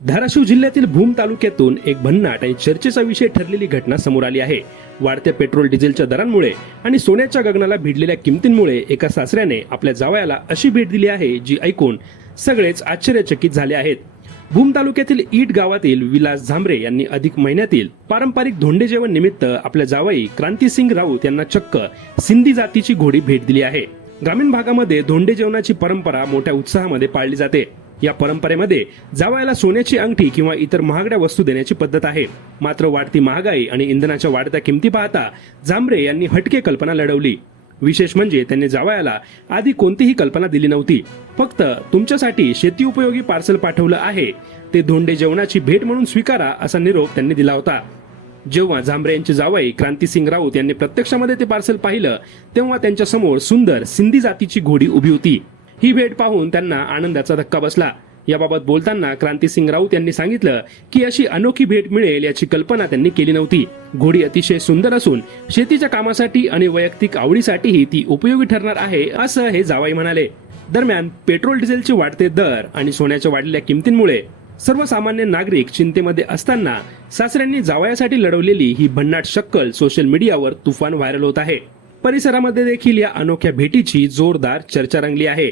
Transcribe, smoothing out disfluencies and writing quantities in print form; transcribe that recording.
धाराशिव जिल्ह्यातील भूम तालुक्यातून एक भन्नाट आणि चर्चेचा विषय ठरलेली घटना समोर आली आहे। वाढत्या पेट्रोल डिझेलच्या दरांमुळे आणि सोन्याच्या गगनाला भिडलेल्या किमतींमुळे एका सासऱ्याने आपल्या जावयाला अशी भेट दिली आहे जी ऐकून सगळेच आश्चर्यचकित झाले आहेत। भूम तालुक्यातील ईट गावातील विलास झांबरे यांनी अधिक महिन्यातील पारंपरिक धोंडे जेवण निमित्त आपल्या जावई क्रांतिसिंग राऊत यांना चक्क सिंधी जातीची घोडी भेट दिली आहे। ग्रामीण भागामध्ये धोंडे जेवणाची परंपरा मोठ्या उत्साहामध्ये पाळली जाते। या परंपरेमध्ये जावयाला सोन्याची अंगठी किंवा इतर महागड्या वस्तू देण्याची पद्धत आहे। मात्र वाढती महागाई आणि इंधनाच्या वाढत्या किमती पाहता झांबरे यांनी हटके कल्पना लढवली। विशेष म्हणजे त्यांनी जावयाला आधी कोणतीही कल्पना दिली नव्हती, फक्त तुमच्यासाठी शेती उपयोगी पार्सल पाठवलं आहे, ते धोंडे जेवणाची भेट म्हणून स्वीकारा असा निरोप त्यांनी दिला होता। जेव्हा झांबरे यांचे जावई क्रांतिसिंग राऊत यांनी प्रत्यक्षामध्ये ते पार्सल पाहिलं तेव्हा त्यांच्या समोर सुंदर सिंधी जातीची घोडी उभी होती। ही भेट पाहून त्यांना आनंदाचा धक्का बसला। याबाबत बोलताना क्रांतिसिंग राऊत यांनी सांगितलं की अशी अनोखी भेट मिळेल याची कल्पना त्यांनी केली नव्हती। घोडी अतिशय सुंदर असून शेतीच्या कामासाठी आणि वैयक्तिक आवडीसाठीही ती उपयोगी ठरणार आहे असं हे जावई म्हणाले। दरम्यान पेट्रोल डिझेलचे वाढते दर आणि सोन्याच्या वाढलेल्या किमतींमुळे सर्वसामान्य नागरिक चिंतेमध्ये असताना सासऱ्यांनी जावयासाठी लढवलेली ही भन्नाट शक्कल सोशल मीडियावर तुफान व्हायरल होत आहे। परिसरामध्ये देखील या अनोख्या भेटीची जोरदार चर्चा रंगली आहे।